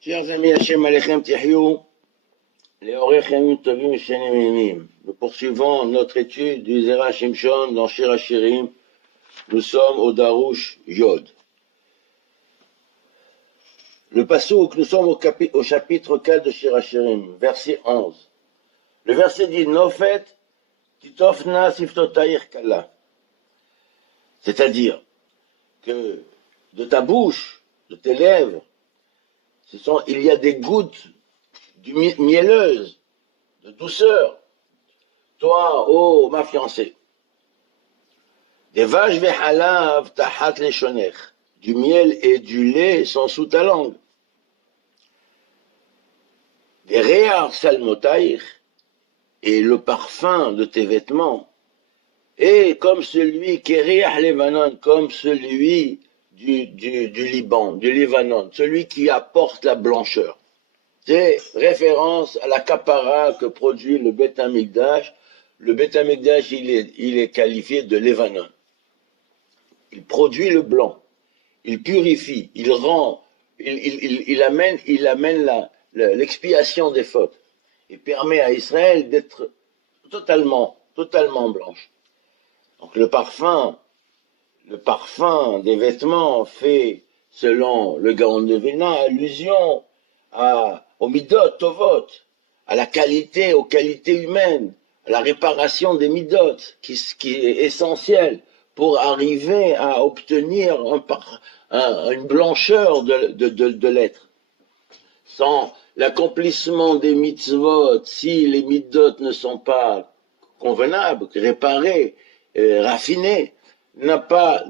Chers amis, Hachem Alechem Tihyou, les Orechem Tovim Shenemimim. Nous poursuivons notre étude du Zera Shimshon dans Shir Hashirim. Nous sommes au Darouche Yod. Le Passouk, nous sommes au chapitre 4 de Shir Hashirim, verset 11. Le verset dit Nofet Titofna Siftotair Kala. C'est-à-dire que de ta bouche, de tes lèvres, il y a des gouttes mielleuses, de douceur. Toi, oh ma fiancée, des vaches vehalav tahat leshonech, du miel et du lait sont sous ta langue. Des réar salmotaïr, et le parfum de tes vêtements, et comme celui qui est réar levanon, comme celui du Liban, du Libanon, celui qui apporte la blancheur. C'est référence à la kapara que produit le Beth Amikdash. Le Beth Amikdash, il est qualifié de Libanon. Il produit le blanc, il purifie, il rend, il amène l'expiation des fautes et permet à Israël d'être totalement blanche. Donc le parfum des vêtements fait, selon le Gaon de Vilna, allusion au midot tovot, à la qualité, aux qualités humaines, à la réparation des midot, qui est essentielle pour arriver à obtenir une blancheur de l'être. Sans l'accomplissement des mitzvot, si les midot ne sont pas convenables, réparés, raffinés, n'a pas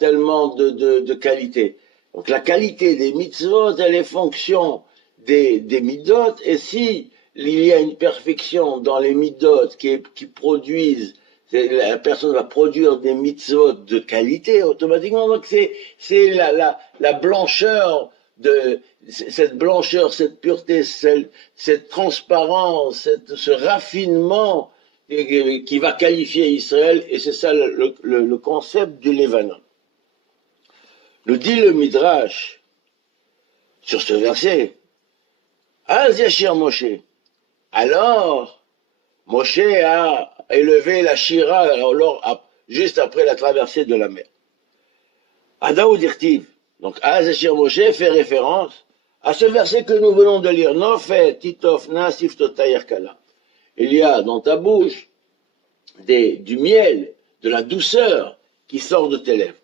tellement de qualité. Donc la qualité des mitzvot, elle est fonction des midot, et si il y a une perfection dans les midot qui produisent, la personne va produire des mitzvot de qualité automatiquement. Donc c'est la blancheur cette blancheur, cette pureté, cette transparence, ce raffinement qui va qualifier Israël, et c'est ça le concept du Libanon. Nous dit le Midrash sur ce verset, Az Yashir Moshe. Alors, Moshe a élevé la Shira juste après la traversée de la mer. Adaou Dirtiv. Donc, Az Yashir Moshe fait référence à ce verset que nous venons de lire. Nofet Titof Nasif Totayir Kala. Il y a dans ta bouche du miel, de la douceur qui sort de tes lèvres.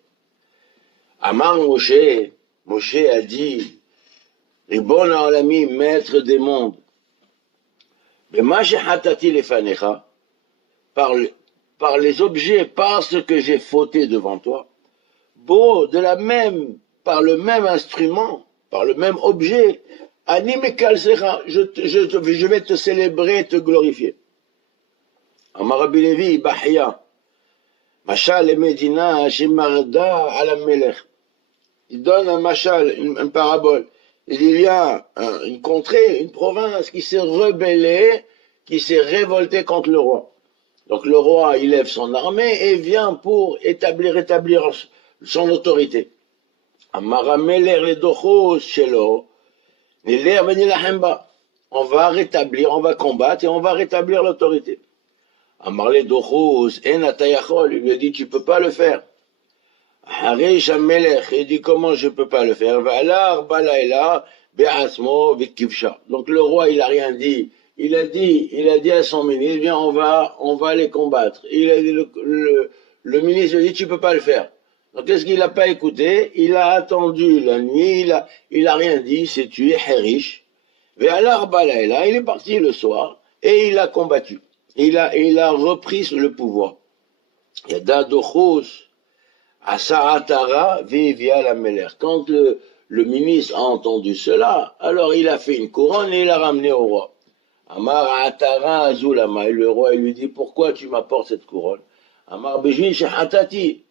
Amar Moshe a dit, Ribon Alami, maître des mondes, par les objets, par ce que j'ai fauté devant toi, par le même instrument, par le même objet, je vais te célébrer, te glorifier. Amar Rabbi Levi, Bahia, Mashal et Medina, Shemarda ala Melech. Il donne un mashal, une parabole. Il y a une contrée, une province qui s'est rebellée, qui s'est révoltée contre le roi. Donc le roi, il lève son armée et vient pour établir son autorité. Amar Melech le dochos shelo, niler venilahemba. On va rétablir, on va combattre et on va rétablir l'autorité. Amar le dochos en atayachol, il lui a dit, tu peux pas le faire. Harish Amelech, il dit comment je peux pas le faire. Donc le roi il a rien dit. Il a dit à son ministre, viens on va les combattre. Il a dit le ministre lui a dit tu peux pas le faire. Donc qu'est-ce qu'il a pas écouté? Il a attendu la nuit, il a rien dit, il s'est tué Harish. Il est parti le soir et il a combattu. Il a repris le pouvoir. Il y a Dadochos Asa'atara vivia la Meler. Quand le ministre a entendu cela, alors il a fait une couronne et il l'a ramené au roi. Amar Atara Azulama. Et le roi il lui dit, pourquoi tu m'apportes cette couronne? Amar Bijin Shahatati.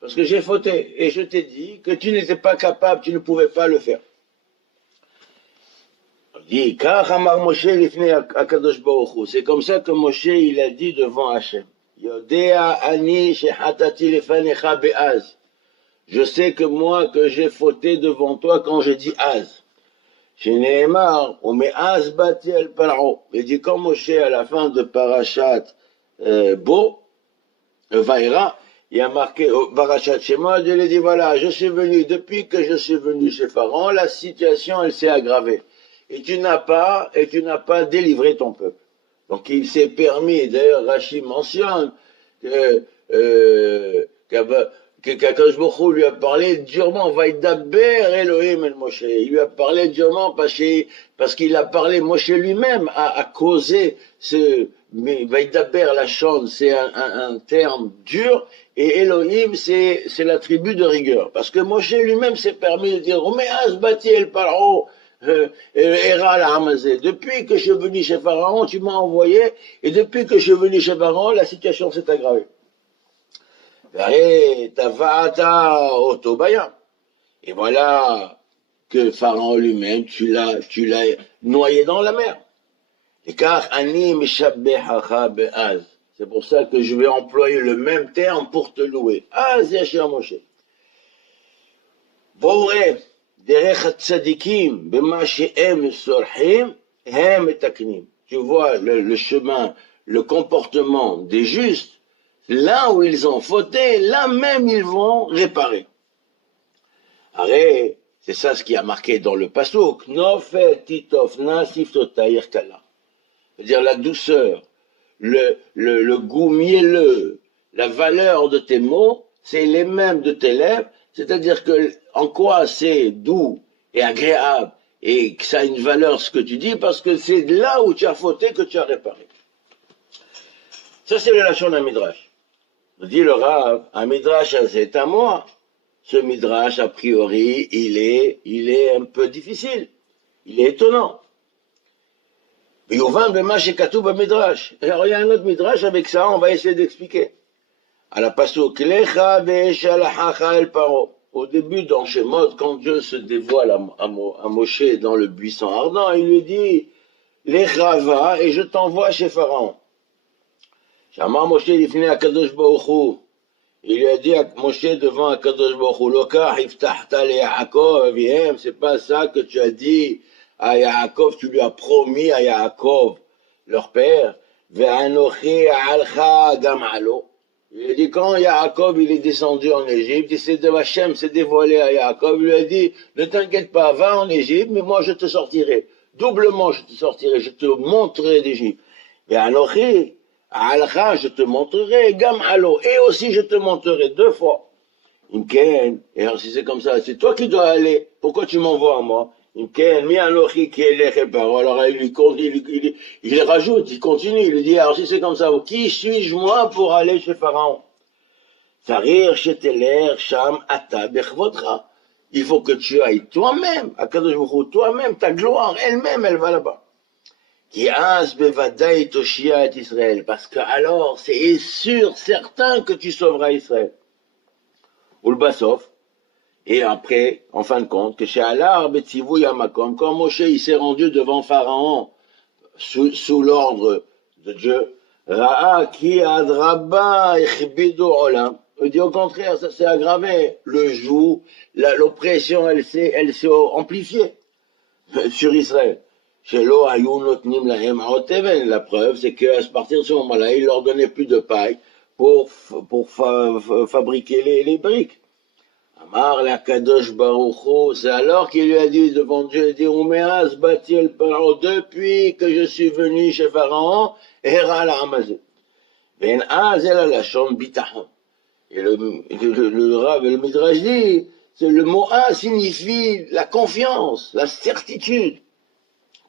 Parce que j'ai fauté et je t'ai dit que tu n'étais pas capable, tu ne pouvais pas le faire. Il dit, c'est comme ça que Moshe il a dit devant Hachem. Yodea ani shehatati lefanecha be'az. Je sais que moi, que j'ai fauté devant toi quand j'ai dit Az. Chez Nehemar, on met Az bati el paro. Il dit quand Moshe, à la fin de Parashat Bo, Vaïra, il y a marqué Parashat Shemot, il a dit voilà, je suis venu, depuis que je suis venu chez Pharaon, la situation, elle s'est aggravée. Et tu n'as pas délivré ton peuple. Donc il s'est permis, d'ailleurs Rachid mentionne que qu'Akadosh Baruch Hu lui a parlé durement, Vaïdaber Elohim el Moshe. Il lui a parlé durement parce qu'il a parlé, Moshe lui-même a causé ce Vaïdaber, la chante, c'est un terme dur, et Elohim, c'est l'attribut de rigueur. Parce que Moshe lui-même s'est permis de dire, Omeaz bati el paro. Depuis que je suis venu chez Pharaon, tu m'as envoyé, et depuis que je suis venu chez Pharaon, la situation s'est aggravée. Et voilà que Pharaon lui-même, tu l'as noyé dans la mer. C'est pour ça que je vais employer le même terme pour te louer. Az Yashir Moshe. Vrai. Tu vois le chemin, le comportement des justes, là où ils ont fauté, là même ils vont réparer. Arrête, c'est ça ce qui a marqué dans le pasuk. Nofet titof nasif totaïr kala. C'est-à-dire la douceur, le goût mielleux, la valeur de tes mots, c'est les mêmes de tes lèvres. C'est-à-dire que en quoi c'est doux et agréable et que ça a une valeur ce que tu dis, parce que c'est là où tu as fauté que tu as réparé. Ça, c'est le lachon d'un midrash. Dit le Rav, un midrash, c'est à moi. Ce midrash, a priori, il est un peu difficile. Il est étonnant. Alors, il y a un autre midrash, avec ça, on va essayer d'expliquer. À la pasuk, Lecha ve'eshalachacha el paro. Au début, dans Shemot, quand Dieu se dévoile à Moshe dans le buisson ardent, il lui dit, Lecha va, et je t'envoie chez Pharaon. Shamar Moshe lifnei HaKadosh Baruch Hu. Il lui a dit à Moshe devant HaKadosh Baruch Hu, Lokach iftachta le Yaakov avihem, c'est pas ça que tu as dit à Yaakov, tu lui as promis à Yaakov, leur père, ve'anochi alcha gam alo. Il a dit, quand Yaakov il est descendu en Égypte, Hachem s'est dévoilé à Yaakov, il lui a dit, ne t'inquiète pas, va en Égypte, mais moi je te sortirai. Doublement je te sortirai, je te montrerai d'Égypte. Ve'anochi alcha, je te montrerai, gam alo, et aussi je te montrerai 2 fois. Imken, et alors si c'est comme ça, c'est toi qui dois aller, pourquoi tu m'envoies à moi? Imken, mi anochi qui est les paroles. Alors il rajoute, il continue, il dit, alors si c'est comme ça, qui suis-je moi pour aller chez Pharaon? Sarir sheteler sham ata bechvodra. Il faut que tu ailles toi-même, à Kadosh Baruch Hu, toi-même, ta gloire elle-même, elle va là-bas. Qui as bevadaï toshia et Israël, parce que alors c'est sûr, certain que tu sauveras Israël. Ou le Bassof, et après, en fin de compte, que chez Allah, Betzivou Yamakom, quand Moshe il s'est rendu devant Pharaon, sous l'ordre de Dieu, Ra'a ki adraba echbido olam. Il dit au contraire, ça s'est aggravé. Le joug, l'oppression, elle s'est amplifiée sur Israël. La preuve, c'est qu'à partir de ce moment-là, il leur donnait plus de paille pour fabriquer les briques. Amar la Kadosh Baruch Hu, c'est alors qu'il lui a dit devant Dieu, il dit, Umeaz batil paro, depuis que je suis venu chez Pharaon, Hera la Hamazé. Ben az el lachon bitachon. Et le Rav et le Midrash dit, le mot A signifie la confiance, la certitude.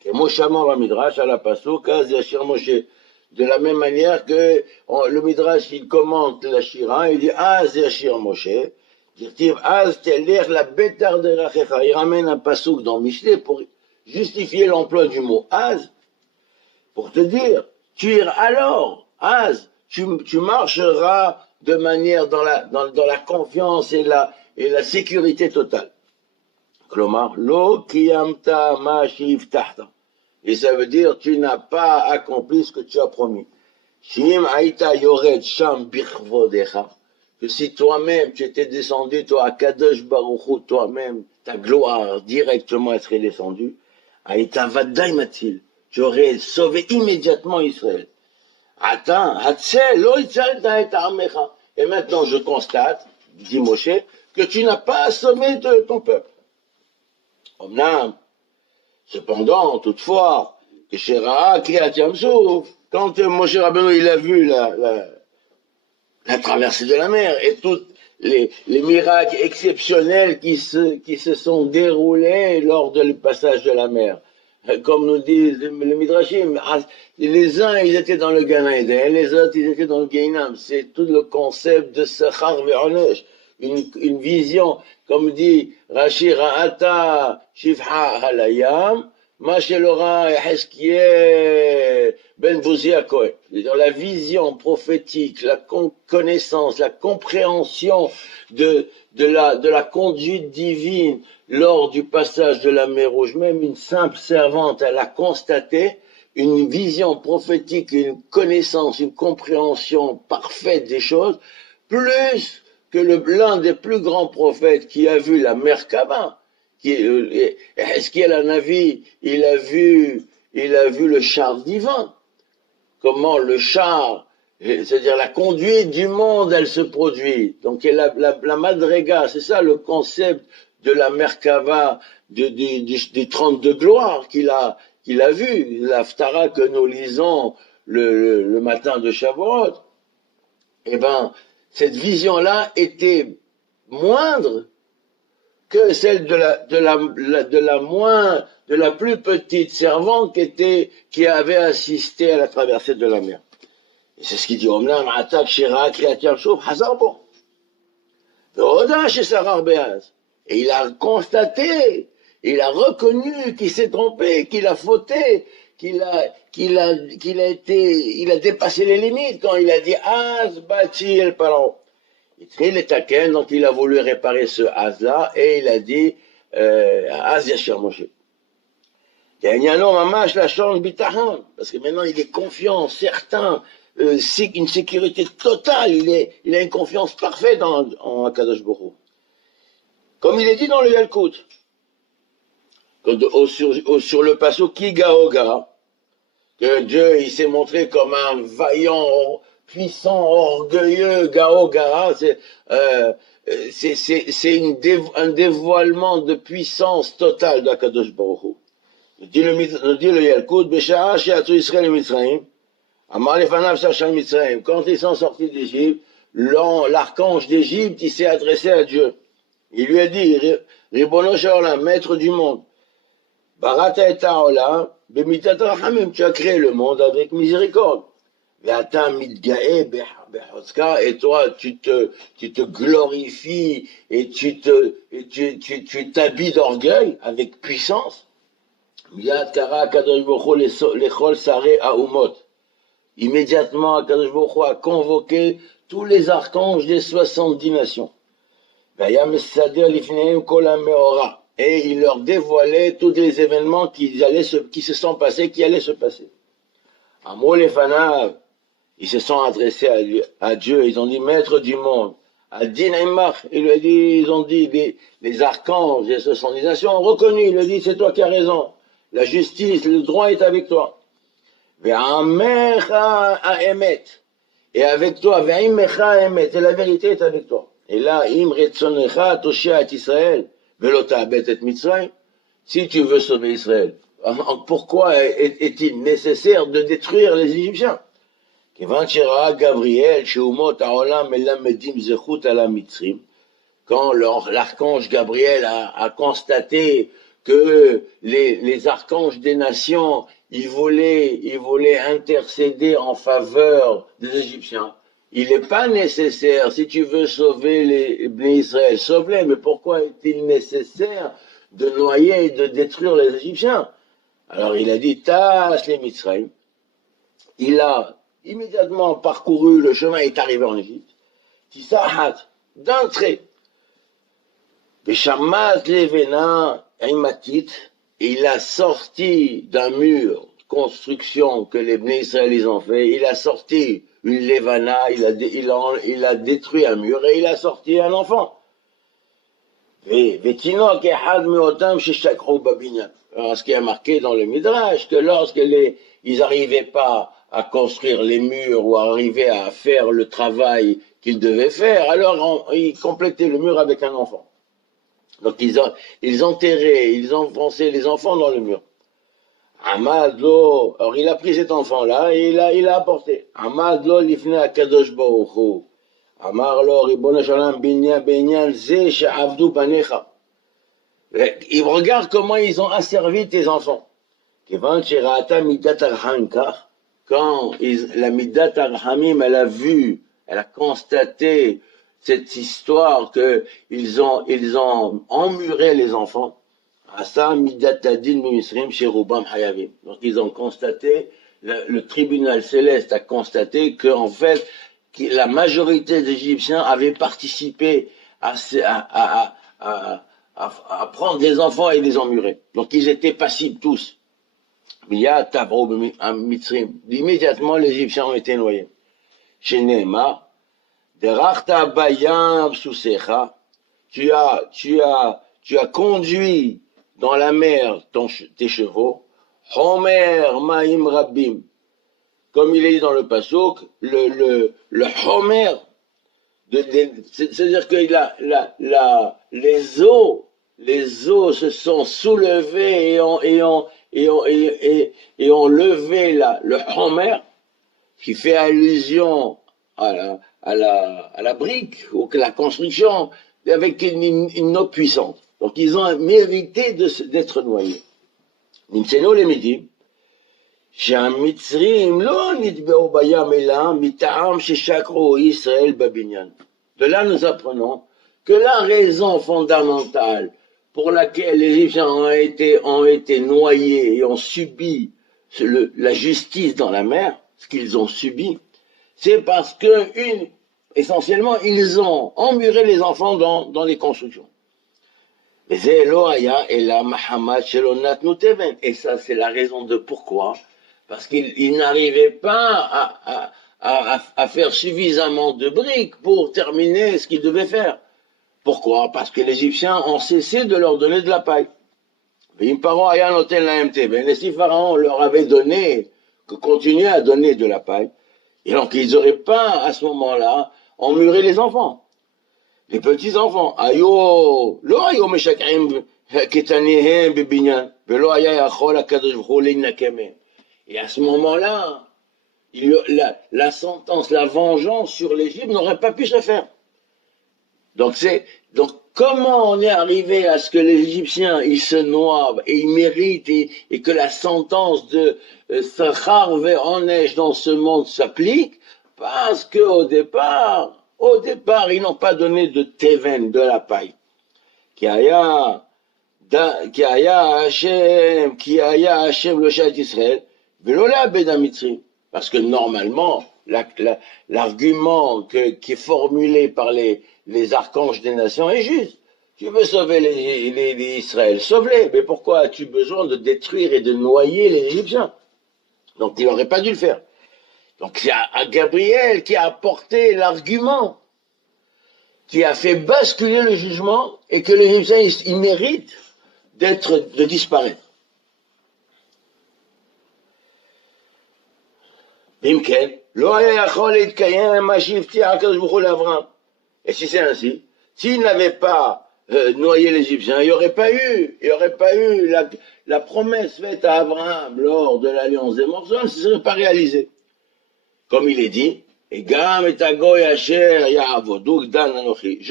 Et Moshe Amar la Midrash à la pasuk, Az Yashir Moshe. De la même manière que le Midrash, il commente la Shira, il dit, Az Yashir Moshe. Il ramène un passouk dans Mishlé pour justifier l'emploi du mot Az, pour te dire, tu iras alors, Az, tu marcheras de manière dans la confiance et la sécurité totale. Klomar, lo kiyamta ma shiftahta. Et ça veut dire, tu n'as pas accompli ce que tu as promis. Shim aïta yored sham bichvodecha. que si toi-même tu étais descendu, toi, à Kadosh Baruch Hu, toi-même, ta gloire directement serait descendue, Aïta Vadaï Matil, tu aurais sauvé immédiatement Israël. Attends, et maintenant je constate, dit Moshe, que tu n'as pas assommé ton peuple. Omnam, cependant, toutefois, que Shera, Kriyat Yamsouf, quand Moshe Rabbeinu il a vu la traversée de la mer et tous les miracles exceptionnels qui se sont déroulés lors du passage de la mer. Comme nous disent les Midrashim, les uns ils étaient dans le Gan Eden, les autres ils étaient dans le Gehinam. C'est tout le concept de Sachar ve'onesh, une vision, comme dit Rashi Ra'ata Shifha Halayam, Mashelora Heskie Ben Bouzia Kohen. La vision prophétique, la connaissance, la compréhension de la conduite divine lors du passage de la mer Rouge. Même une simple servante, elle a constaté une vision prophétique, une connaissance, une compréhension parfaite des choses, plus que l'un des plus grands prophètes qui a vu la Merkaba. Est-ce qu'il y a un avis? Il a vu le char divin. Comment le char, c'est-à-dire la conduite du monde, elle se produit. Donc la Madrega, c'est ça le concept de la Merkava, des 32 gloires qu'il a vu, l'Aftara que nous lisons le matin de Shavuot. Eh ben, cette vision-là était moindre que celle de la plus petite servante qui avait assisté à la traversée de la mer. Et c'est ce qu'il dit, Omnam atak shira kriyat yamsuf hazarbo. Ve'oda shesarar be'az. Et il a constaté, il a reconnu qu'il s'est trompé, qu'il a fauté, qu'il a dépassé les limites quand il a dit Az bati el paro. Donc il a voulu réparer ce Az-là et il a dit Az yashir Moshe. Parce que maintenant il est confiant, certain, une sécurité totale, il a une confiance parfaite en Akadosh Baruch Hu. Comme il est dit dans le Yalkut, sur le pasuk Kigaoga, que Dieu il s'est montré comme un vaillant, puissant, orgueilleux Gaoga, c'est un dévoilement de puissance totale d'Akadosh Baruch Hu. Nous dit le Yalkut, Besha'a she'atzu Israël et Mitzrayim, Amar lefanav shachal Mitzrayim, quand ils sont sortis d'Égypte, l'archange d'Égypte, il s'est adressé à Dieu. Il lui a dit, Ribono Sha'olam, maître du monde, Barata et Ha'olam, Bemitat Rachamim, tu as créé le monde avec miséricorde. Ve'ata mitga'e bechotzka, et toi, tu te glorifies et tu t'habilles d'orgueil avec puissance. Miyad kara Kadosh Baruch Hu lechol sarei ha'umot. Immédiatement, Kadosh Baruch Hu a convoqué tous les archanges des 70 nations. Et il leur dévoilait tous les événements qui se sont passés, qui allaient se passer. Ils se sont adressés à Dieu, ils ont dit, maître du monde. Ils ont dit, les archanges des 70 nations ont reconnu, il a dit, c'est toi qui as raison. La justice, le droit est avec toi. Et avec toi, et la vérité est avec toi. Et là, si tu veux sauver Israël, pourquoi est-il nécessaire de détruire les Égyptiens? Quand l'archange Gabriel a constaté que les archanges des nations, ils voulaient intercéder en faveur des Égyptiens. Il n'est pas nécessaire, si tu veux sauver les Bnei Israël, sauve-les, mais pourquoi est-il nécessaire de noyer et de détruire les Égyptiens? Alors il a dit, Tash les Mitzrayim. Il a immédiatement parcouru le chemin et est arrivé en Égypte. Tisahat, d'un trait. Beshamaz levena imatit, il a sorti d'un mur, construction que les Bnei Israël ils ont fait, il a sorti une levana, il a détruit un mur et il a sorti un enfant. ותינוק אחד מאותם ששקעו בבניין. Alors, ce qui est marqué dans le Midrash, que lorsque ils n'arrivaient pas à construire les murs ou à arriver à faire le travail qu'ils devaient faire, alors ils complétaient le mur avec un enfant. Donc ils enterraient, ils enfonçaient les enfants dans le mur. Amadlo, alors il a pris cet enfant-là et il a apporté. Amadlo lifne akadosh baruch hu. Amar lo ribono shalom binyan ze she'avdu banecha. Il regarde comment ils ont asservi tes enfants. Quand la midat arhamim, elle a vu, elle a constaté cette histoire que ils ont emmuré les enfants. Donc ils ont constaté, le tribunal céleste a constaté que en fait la majorité des Égyptiens avaient participé à prendre des enfants et les emmurer. Donc ils étaient passibles tous. Immédiatement les Égyptiens ont été noyés. Chez Nehemar, Derachta bayam susecha, tu as conduit dans la mer tes chevaux, Homer Maim Rabbim, comme il est dit dans le Pasuk, le Homer, c'est-à-dire que les eaux se sont soulevées et ont levé le Homer, qui fait allusion à la brique, ou à la construction, avec une eau puissante. Donc ils ont mérité d'être noyés. Nimtsenu lemidim, שהמצרים לא נטבעו בים אלא מטעם ששקעו ישראל בבניין. De là nous apprenons que la raison fondamentale pour laquelle les Égyptiens ont été noyés et ont subi la justice dans la mer, ce qu'ils ont subi, c'est parce que essentiellement ils ont emmuré les enfants dans les constructions. Et ça, c'est la raison de pourquoi. Parce qu'ils n'arrivaient pas à faire suffisamment de briques pour terminer ce qu'ils devaient faire. Pourquoi? Parce que les Égyptiens ont cessé de leur donner de la paille. Et si Pharaon leur avait donné, que continuait à donner de la paille, et donc ils n'auraient pas, à ce moment-là, emmuré les enfants. Les petits-enfants, et à ce moment-là, la sentence, la vengeance sur l'Égypte n'aurait pas pu se faire. Donc comment on est arrivé à ce que les Égyptiens, ils se noient et ils méritent et que la sentence de Sachar ve'onesh dans ce monde s'applique? Parce qu'au départ, ils n'ont pas donné de teven, de la paille. Ki haya Hashem lo shat Israël, velo la'abed hamitzrim. Parce que normalement, l'argument qui est formulé par les archanges des nations est juste. Tu veux sauver les Israël, sauve-les. Mais pourquoi as-tu besoin de détruire et de noyer les Égyptiens? Donc il n'aurait pas dû le faire. Donc c'est à Gabriel qui a apporté l'argument, qui a fait basculer le jugement et que les Égyptiens, ils méritent de disparaître. Bimken, et si c'est ainsi, s'il n'avait pas noyé les Égyptiens, il n'y aurait pas eu la promesse faite à Abraham lors de l'alliance des morceaux, ne se serait pas réalisée. Comme il est dit, je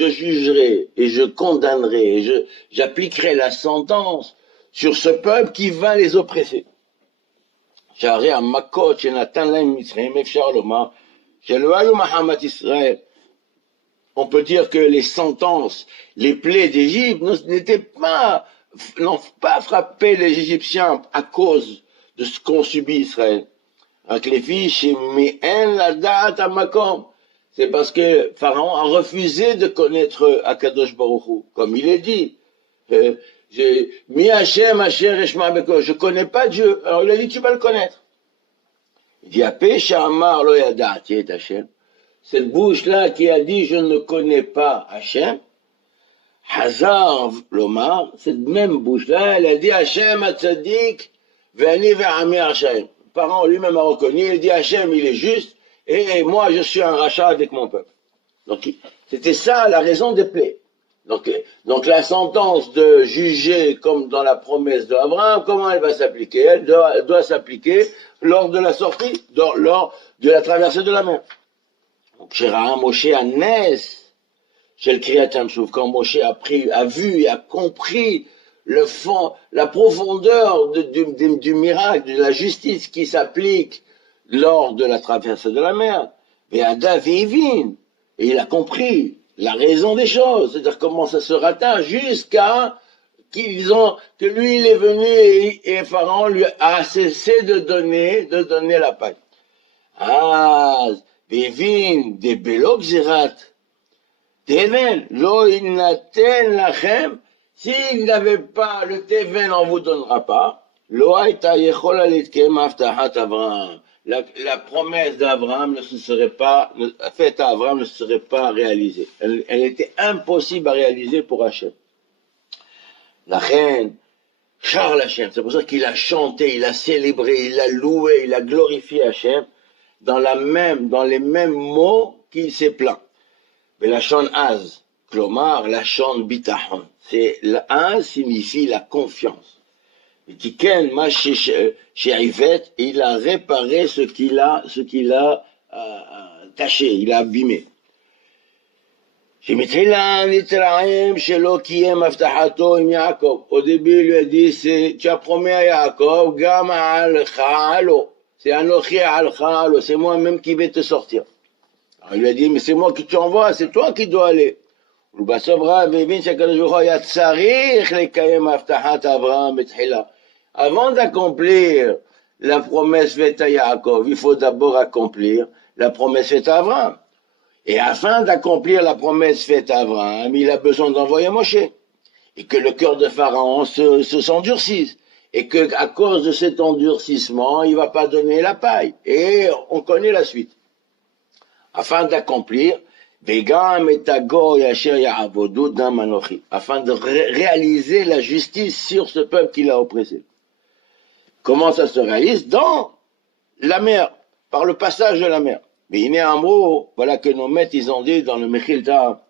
jugerai et je condamnerai et j'appliquerai la sentence sur ce peuple qui va les oppresser. On peut dire que les sentences, les plaies d'Égypte n'ont pas frappé les Égyptiens à cause de ce qu'ont subi Israël. C'est parce que Pharaon a refusé de connaître Akadosh Baruch Hu, comme il est dit. Je connais pas Dieu. Alors il a dit tu vas le connaître. Il dit, Apé Shamar lo yada'ati et Hachem. Cette bouche-là qui a dit, je ne connais pas Hachem, Hazar Lomar, cette même bouche-là, elle a dit, Hachem Atzadik, Ve'ani ve'ami Hachem. Le parent lui-même a reconnu, il dit, Hachem, il est juste, et moi, je suis un rachat avec mon peuple. Donc, c'était ça la raison des plaies. Donc la sentence de juger comme dans la promesse d'Abraham, comment elle va s'appliquer? Elle doit s'appliquer lors de la sortie, lors de la traversée de la mer. Donc, Cherah Moshe a Nes, chez le Kriyat Yamsuf, quand Moshe a vu et a compris le fond, la profondeur du miracle, de la justice qui s'applique lors de la traversée de la mer, et il a compris la raison des choses, c'est-à-dire comment ça se rattache jusqu'à que lui il est venu et Pharaon lui a cessé de donner la paille. Ah, Vivin de Belok Zirat, Teven, lo inaten lachem, s'il n'avait pas le Teven, on vous donnera pas, lo aita yechol alitkem aftahat Avraham. La promesse d'Abraham ne se serait pas, faite à Abraham ne serait pas réalisée. Elle était impossible à réaliser pour Hachem. La reine, Charles Hachem, c'est pour ça qu'il a chanté, il a célébré, il a loué, il a glorifié Hachem dans les mêmes mots qu'il s'est plaint. Mais la chante Az, Klomar, la chante Bitachon. Az signifie la confiance. Tiken ma chez Yvette, il a réparé ce qu'il a taché, il a abîmé. Au début, il lui a dit, tu as promis à Yaakov, Gam al-Khalo, c'est Anochi al-Khalo, c'est moi-même qui vais te sortir. Alors, il lui a dit, mais c'est moi qui t'envoie, c'est toi qui dois aller. Avant d'accomplir la promesse faite à Yaakov, il faut d'abord accomplir la promesse faite à Abraham. Et afin d'accomplir la promesse faite à Abraham, il a besoin d'envoyer Moshe. Et que le cœur de Pharaon s'endurcisse. Et que, à cause de cet endurcissement, il ne va pas donner la paille. Et on connaît la suite. Afin d'accomplir, afin de réaliser la justice sur ce peuple qu'il a oppressé. Comment ça se réalise? Dans la mer, par le passage de la mer. Mais il y a un mot, voilà que nos maîtres, ils ont dit dans le Mechilta,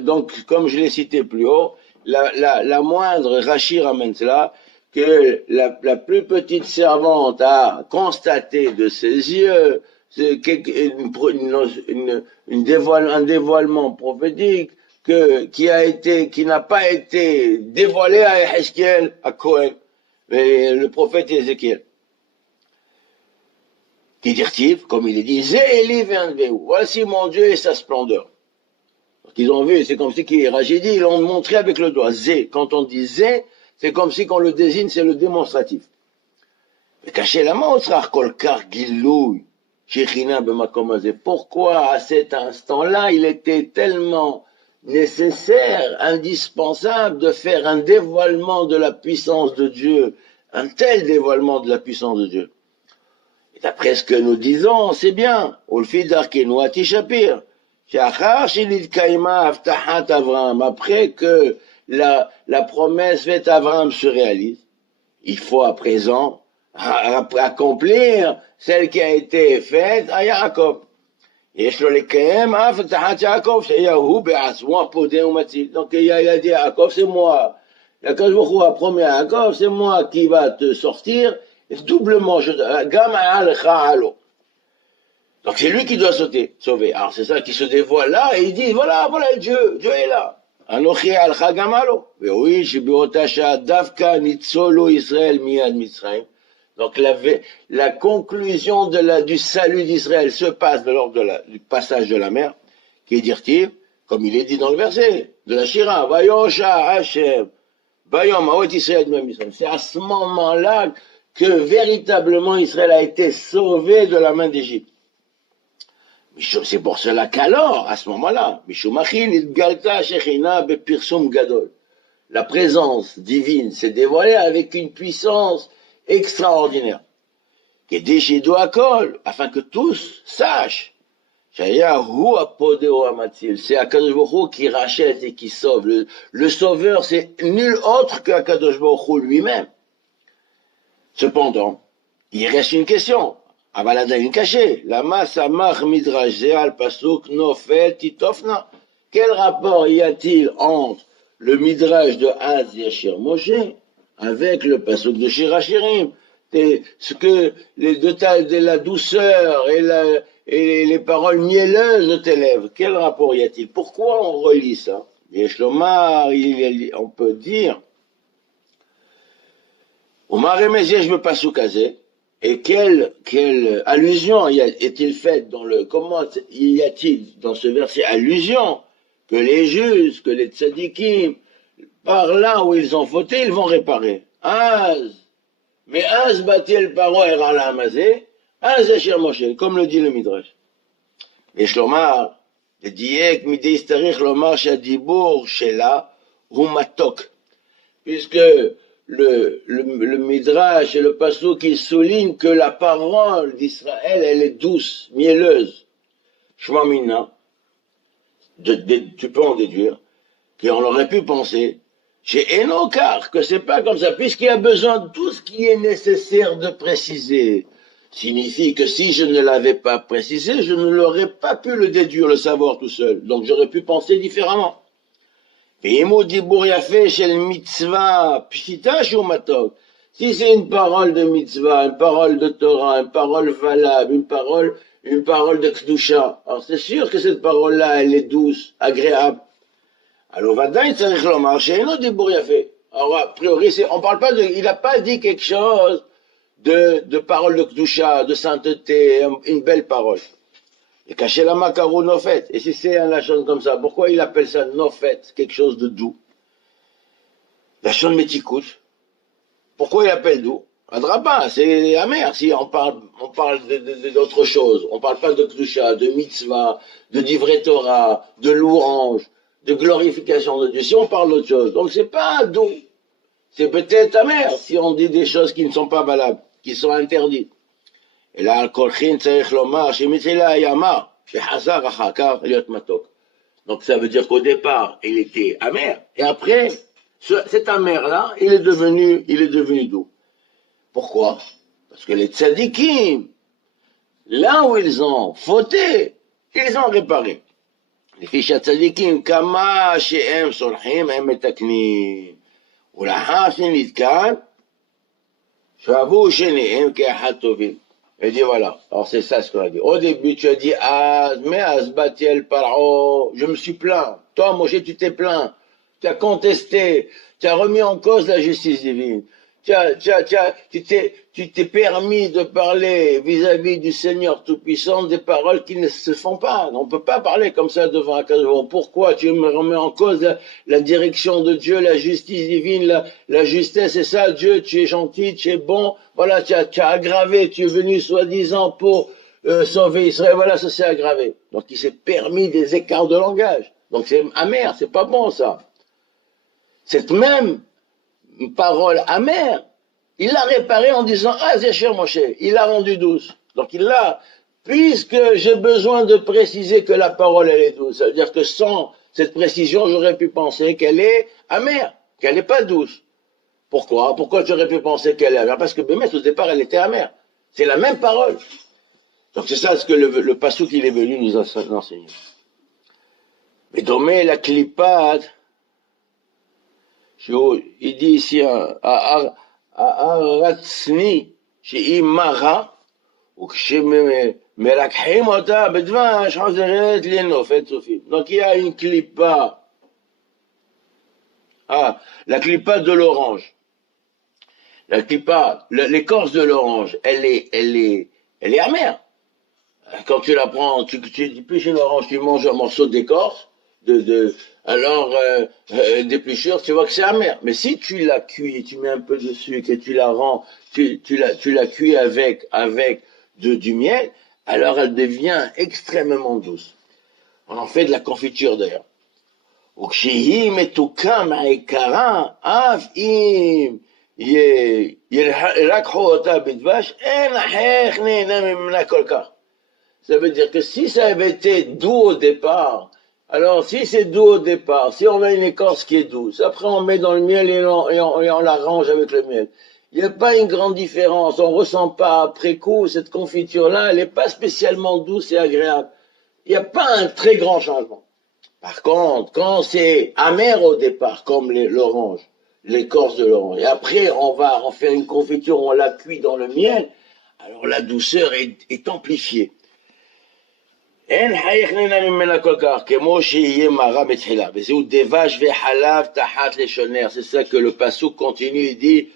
donc, comme je l'ai cité plus haut, la moindre, Rachir amène cela, que la plus petite servante a constaté de ses yeux un dévoilement prophétique qui n'a pas été dévoilé à Ezekiel, à Cohen, mais le prophète Ézéchiel. Qui dit-il, comme il est dit, voici mon Dieu et sa splendeur. Donc ils ont vu, c'est comme si Rachid dit, ils l'ont montré avec le doigt. Zé, quand on dit Zé, c'est comme si qu'on le désigne, c'est le démonstratif. Mais cacher la main, kolkar gilouy, shechina b'makomazé. Pourquoi à cet instant-là, il était tellement nécessaire, indispensable de faire un dévoilement de la puissance de Dieu, un tel dévoilement de la puissance de Dieu. Et d'après ce que nous disons, c'est bien. Après que la promesse faite à Abraham se réalise, il faut à présent accomplir celle qui a été faite à Yaakov. Donc il a dit à Yaakov, c'est moi. Yaakov a promis à Yaakov, c'est moi qui va te sortir, et doublement, donc c'est lui qui doit sauver. Alors c'est ça qui se dévoile là, et il dit, voilà Dieu est là. Anochi alcha gamalo. Oui, shibirotasha davka nitzolo Israël miyad Mitzrayim. Donc la conclusion du salut d'Israël se passe lors du passage de la mer, qui est dire-t-il, comme il est dit dans le verset de la Shira, Vayosha Hashem, Vayom Haot Israël Mitzrayim. C'est à ce moment-là que véritablement Israël a été sauvé de la main d'Égypte. C'est pour cela qu'alors, à ce moment-là, la présence divine s'est dévoilée avec une puissance extraordinaire. Qui est déchidou à col, afin que tous sachent. C'est Akadosh Baruch Hu qui rachète et qui sauve. Le sauveur, c'est nul autre qu'Akadosh Baruch Hu lui-même. Cependant, il reste une question. Avalada une cachée. Lama samach midrash al pasuk nofel titofna. Quel rapport y a-t-il entre le midrash de Az Yashir Moshe avec le pasuk de Shirachirim? Ce que de la douceur et les paroles mielleuses de tes lèvres, quel rapport y a-t-il? Pourquoi on relit ça? Yeshlomar, on peut dire, Omar Remezieh, je veux pas soukazer. Et quelle allusion est-il faite comment y a-t-il dans ce verset allusion que les justes, que les tzadikim, par là où ils ont fauté, ils vont réparer. Mais Az batel paro erala amazé, Az Yashir Moshe, comme le dit le Midrash. Et Shlomar, diek midei starich lomar shadibur shela hu matok. Puisque le Midrash et le Passouk qui soulignent que la parole d'Israël, elle est douce, mielleuse. Shmamina, tu peux en déduire, qu'on aurait pu penser, chez Enokar, que c'est pas comme ça, puisqu'il y a besoin de tout ce qui est nécessaire de préciser. Signifie que si je ne l'avais pas précisé, je ne l'aurais pas pu le déduire, le savoir tout seul. Donc j'aurais pu penser différemment. Si c'est une parole de mitzvah, une parole de Torah, une parole valable, une parole de Kedusha, alors c'est sûr que cette parole-là, elle est douce, agréable. Alors, alors, a priori, on parle pas il n'a pas dit quelque chose de parole de Kedusha, de sainteté, une belle parole. Et caché la macarou nofet. Et si c'est un lachon comme ça, pourquoi il appelle ça nofet, quelque chose de doux? Lachon métikout. Pourquoi il appelle doux? Adraba, c'est amer. Si on parle d'autre chose. On parle pas de Kedusha, de mitzvah, de divrei Torah, de louange, de glorification de Dieu. Si on parle d'autre chose. Donc c'est pas doux. C'est peut-être amer si on dit des choses qui ne sont pas valables, qui sont interdites. Et là, donc ça veut dire qu'au départ, il était amer. Et après, cet amer-là, il est devenu doux. Pourquoi? Parce que les tzadikim, là où ils ont fauté, ils ont réparé. Les fiches tzadikim, kama she'em solchim, em metaknim. Ou la hafin nitkan, shavu shenehem ke'achat tovim. Il dit voilà, alors c'est ça ce qu'on a dit. Au début, tu as dit, mais Asbatiel Paro, je me suis plaint. Toi, Moshe, tu t'es plaint. Tu as contesté. Tu as remis en cause la justice divine. Tu t'es permis de parler vis-à-vis du Seigneur Tout-Puissant des paroles qui ne se font pas. On ne peut pas parler comme ça devant un Akadosh. Pourquoi tu me remets en cause la direction de Dieu, la justice divine, la justesse, c'est ça, Dieu, tu es gentil, tu es bon. Voilà, tu as aggravé, tu es venu soi-disant pour sauver Israël. Voilà, ça s'est aggravé. Donc il s'est permis des écarts de langage. Donc c'est amer, c'est pas bon ça. Cette même parole amère, il l'a réparée en disant Yashir Moshe, il l'a rendue douce. Donc il l'a, puisque j'ai besoin de préciser que la parole elle est douce, ça veut dire que sans cette précision, j'aurais pu penser qu'elle est amère, qu'elle n'est pas douce. Pourquoi j'aurais pu penser qu'elle est amère? Parce que Bémet, au départ, elle était amère. C'est la même parole. Donc c'est ça ce que le Passouk il est venu nous enseigner. Mais Domé, la clipade, il dit ici, Aratsni, chez Imara, ou chez Merakhem, Ota, Bedvash, Hazeret, Lenofet, Sophie. Donc il y a une clipa. La clipa de l'orange. La clipa, l'écorce de l'orange, elle est amère. Quand tu la prends, tu dépluches une orange, tu manges un morceau d'écorce, d'épluchure, tu vois que c'est amer. Mais si tu la cuis, tu mets un peu de sucre et tu la rends, tu la cuis avec du miel, alors elle devient extrêmement douce. On en fait de la confiture d'ailleurs. וכשהיא מתוקה מעיקרה, אף אם ילקחו אותה בדבש, אין החייך נהנה ממנה כל כך. Ça veut dire que si ça avait été doux au départ, alors si c'est doux au départ, si on a une écorce qui est douce, après on met dans le miel et on l'arrange avec le miel, il n'y a pas une grande différence, on ne ressent pas après coup, cette confiture-là, elle n'est pas spécialement douce et agréable. Il n'y a pas un très grand changement. Par contre, quand c'est amer au départ, comme l'orange, l'écorce de l'orange, et après on va en faire une confiture, on la cuit dans le miel, alors la douceur est amplifiée. אין חייך נהנה ממנה כל כך, כמו שיהיה מרה בתחילה. וזהו דבש וחלב תחת לשונר. C'est ça que le passouk continue, il dit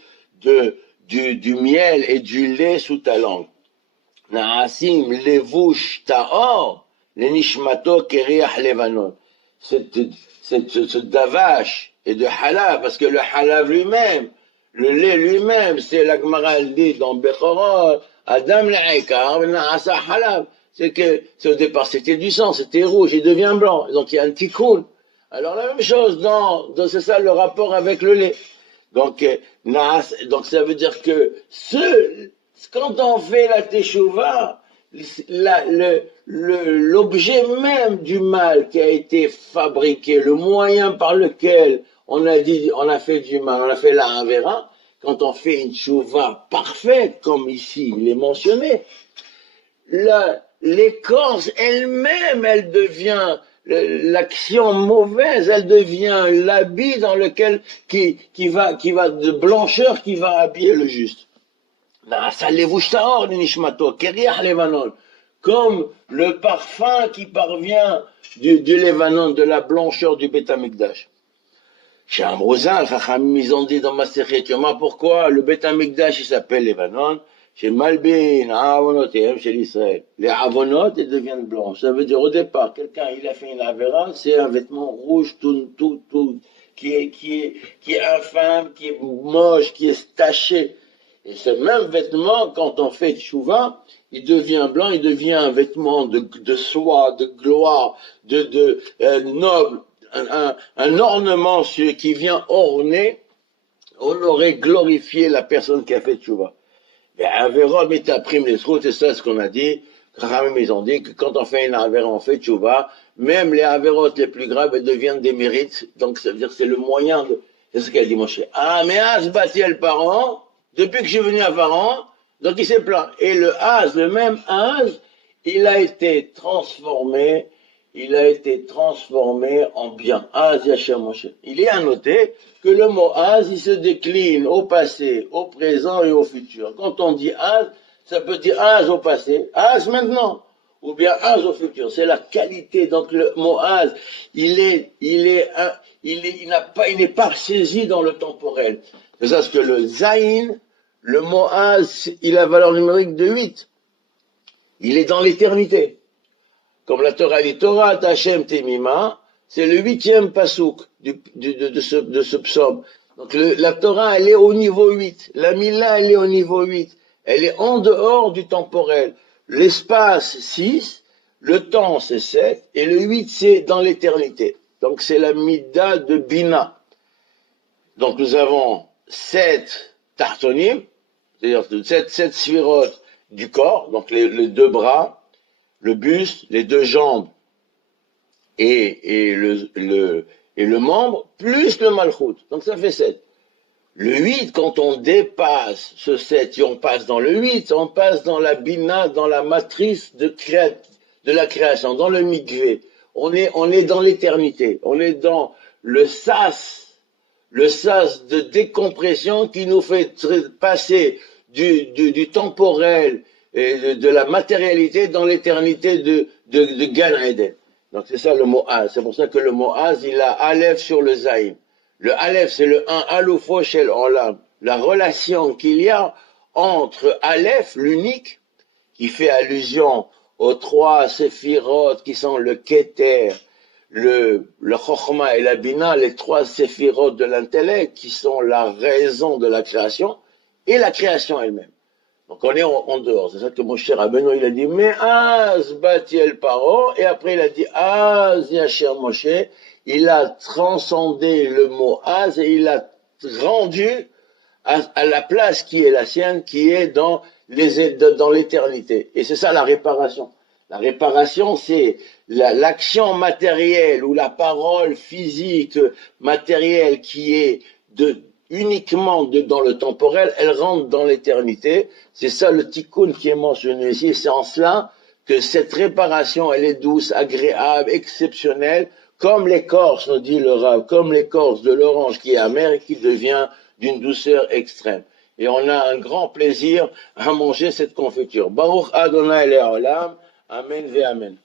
du miel et du lait sous ta langue. נעשים לבוש טהור לנשמתו כריח לבנון. Ce davash et de halav, parce que le halav lui-même, le lait lui-même, c'est la Gemara dit dans Bechorot, Adam le'ikar, na'asa halav. C'est que, au départ, c'était du sang, c'était rouge, il devient blanc. Donc, il y a un tikkun. Alors, la même chose c'est ça le rapport avec le lait. Donc, ça veut dire que quand on fait la teshuva, l'objet même du mal qui a été fabriqué, le moyen par lequel on a fait du mal, on a fait la avera, quand on fait une teshuva parfaite, comme ici il est mentionné, l'écorce elle-même, elle devient l'action mauvaise, elle devient l'habit dans lequel qui va de blancheur qui va habiller le juste. Comme le parfum qui parvient du Lébanon, de la blancheur du Beth Amikdash. Chez Amrozal, ils ont dit dans Masechet Yoma, pourquoi le Beth Amikdash il s'appelle Lébanon? Chez Malbin, Avonot et chez l'Israël. Les Avonot, ils deviennent blancs. Ça veut dire, au départ, quelqu'un, il a fait une avéra, c'est un vêtement rouge, tout, qui est infâme, qui est moche, qui est taché. Et ce même vêtement, quand on fait tchouva, il devient blanc, il devient un vêtement de soie, de gloire, noble, un ornement qui vient honorer, glorifier la personne qui a fait tchouva. Avéron métaprime les routes, c'est ça ce qu'on a dit. Ils ont dit que quand on fait une avéron, on fait tchouva, même les avérotes les plus graves, elles deviennent des mérites. Donc ça veut dire que c'est le moyen de... C'est ce qu'elle dit Moshe. Ah, mais Az Batiel Paran, depuis que je suis venu à Pharaon, donc il s'est plaint. Et le même Az, il a été transformé en bien. Az Yashem Moshe. Il est à noter que le mot Az, il se décline au passé, au présent et au futur. Quand on dit Az, ça peut dire Az au passé, Az maintenant, ou bien Az au futur. C'est la qualité. Donc le mot Az, il n'est pas saisi dans le temporel. C'est ça ce que le Zayin, le mot Az, il a valeur numérique de 8. Il est dans l'éternité. Comme la Torah dit, Torah Hashem Temima, c'est le 8e pasouk de ce psaume. Donc la Torah, elle est au niveau 8. La Mila, elle est au niveau 8. Elle est en dehors du temporel. L'espace, 6. Le temps, c'est 7. Et le 8, c'est dans l'éternité. Donc c'est la Mida de Bina. Donc nous avons 7 tartonim, c'est-à-dire 7 sphirotes du corps, donc les 2 bras, le buste, les 2 jambes et le membre, plus le malchut. Donc ça fait 7. Le 8, quand on dépasse ce 7 et on passe dans le 8, on passe dans la bina, dans la matrice de la création, dans le mikvé. On est dans l'éternité. On est dans le sas de décompression qui nous fait passer du temporel et de la matérialité dans l'éternité de Gan Eden. Donc c'est ça le mot Az. C'est pour ça que le mot Az, il a Aleph sur le Zaïm. Le Aleph, c'est le 1, Aloufo Shel Olam. La relation qu'il y a entre Aleph, l'unique, qui fait allusion aux 3 séphirotes qui sont le Keter, le Chochma et la Bina, les 3 séphirotes de l'intellect qui sont la raison de la création et la création elle-même. Donc on est en dehors. C'est ça que mon cher Rabbeinu, il a dit, mais Az Batiel Paro, et après il a dit, Az Yasher Moshe, il a transcendé le mot Az et il l'a rendu à la place qui est la sienne, qui est dans l'éternité. Et c'est ça la réparation. La réparation, c'est l'action matérielle ou la parole physique matérielle qui est uniquement dans le temporel, elle rentre dans l'éternité. C'est ça le tikkun qui est mentionné ici. C'est en cela que cette réparation, elle est douce, agréable, exceptionnelle, comme l'écorce, nous dit le Rav, comme l'écorce de l'orange qui est amère et qui devient d'une douceur extrême. Et on a un grand plaisir à manger cette confiture. Baruch Adonai Le'olam. Amen ve Amen.